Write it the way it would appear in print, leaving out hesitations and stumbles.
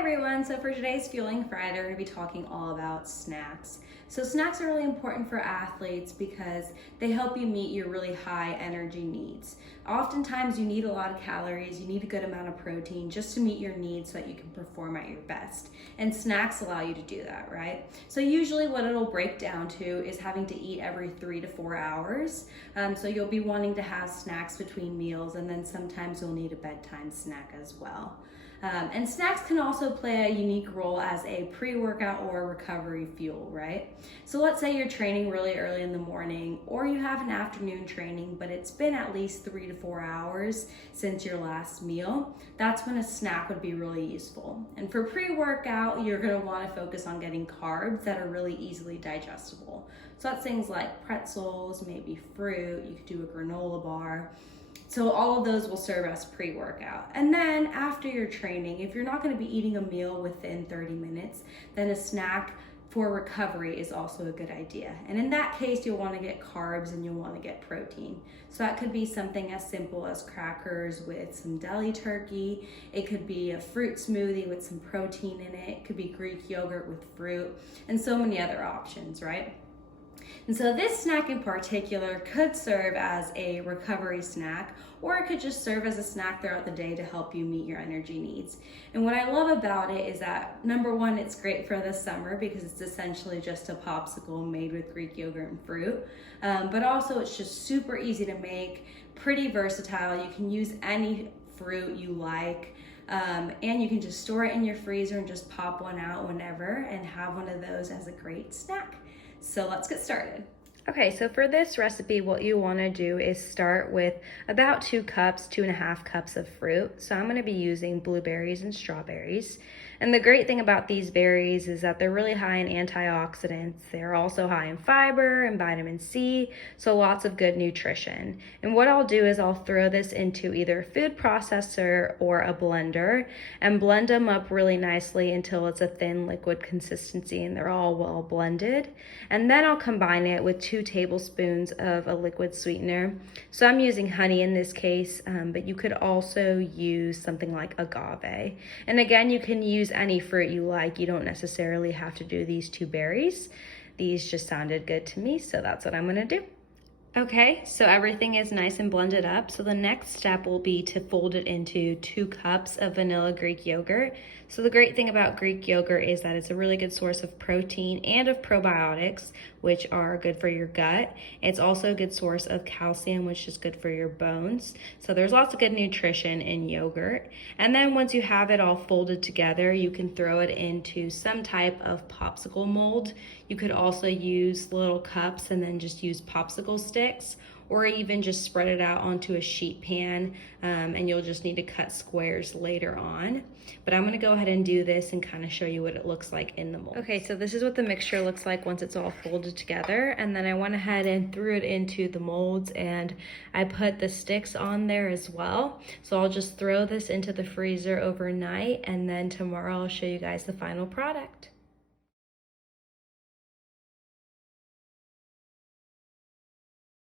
everyone, so for today's Fueling Friday, we're going to be talking all about snacks. So snacks are really important for athletes because they help you meet your really high energy needs. Oftentimes you need a lot of calories, you need a good amount of protein just to meet your needs so that you can perform at your best. And snacks allow you to do that, right? So usually what it'll break down to is having to eat every 3 to 4 hours. So you'll be wanting to have snacks between meals, and then sometimes you'll need a bedtime snack as well. And snacks can also play a unique role as a pre-workout or recovery fuel, right? So let's say you're training really early in the morning, or you have an afternoon training, but it's been at least 3 to 4 hours since your last meal. That's when a snack would be really useful. And for pre-workout, you're gonna wanna focus on getting carbs that are really easily digestible. So that's things like pretzels, maybe fruit, you could do a granola bar. So all of those will serve as pre-workout. And then after your training, if you're not gonna be eating a meal within 30 minutes, then a snack for recovery is also a good idea. And in that case, you'll wanna get carbs and you'll wanna get protein. So that could be something as simple as crackers with some deli turkey. It could be a fruit smoothie with some protein in it. It could be Greek yogurt with fruit, and so many other options, right? And so this snack in particular could serve as a recovery snack, or it could just serve as a snack throughout the day to help you meet your energy needs. And what I love about it is that, number one, it's great for the summer because it's essentially just a popsicle made with Greek yogurt and fruit. But also it's just super easy to make, pretty versatile. You can use any fruit you like. And you can just store it in your freezer and just pop one out whenever and have one of those as a great snack. So let's get started. Okay, so for this recipe, what you want to do is start with about 2.5 cups of fruit. So I'm going to be using blueberries and strawberries. And the great thing about these berries is that they're really high in antioxidants. They're also high in fiber and vitamin C, so lots of good nutrition. And what I'll do is I'll throw this into either a food processor or a blender and blend them up really nicely until it's a thin liquid consistency and they're all well blended. And then I'll combine it with 2 tablespoons of a liquid sweetener. So I'm using honey in this case, but you could also use something like agave. And again, you can use any fruit you like. You don't necessarily have to do these 2 berries. These just sounded good to me, so that's what I'm gonna do. Okay, so everything is nice and blended up. So the next step will be to fold it into 2 cups of vanilla Greek yogurt. So the great thing about Greek yogurt is that it's a really good source of protein and of probiotics, which are good for your gut. It's also a good source of calcium, which is good for your bones. So there's lots of good nutrition in yogurt. And then once you have it all folded together, you can throw it into some type of popsicle mold. You could also use little cups and then just use popsicle sticks, or even just spread it out onto a sheet pan, and you'll just need to cut squares later on. But I'm gonna go ahead and do this and kind of show you what it looks like in the mold. Okay, so this is what the mixture looks like once it's all folded together, and then I went ahead and threw it into the molds, and I put the sticks on there as well. So I'll just throw this into the freezer overnight, and then tomorrow I'll show you guys the final product.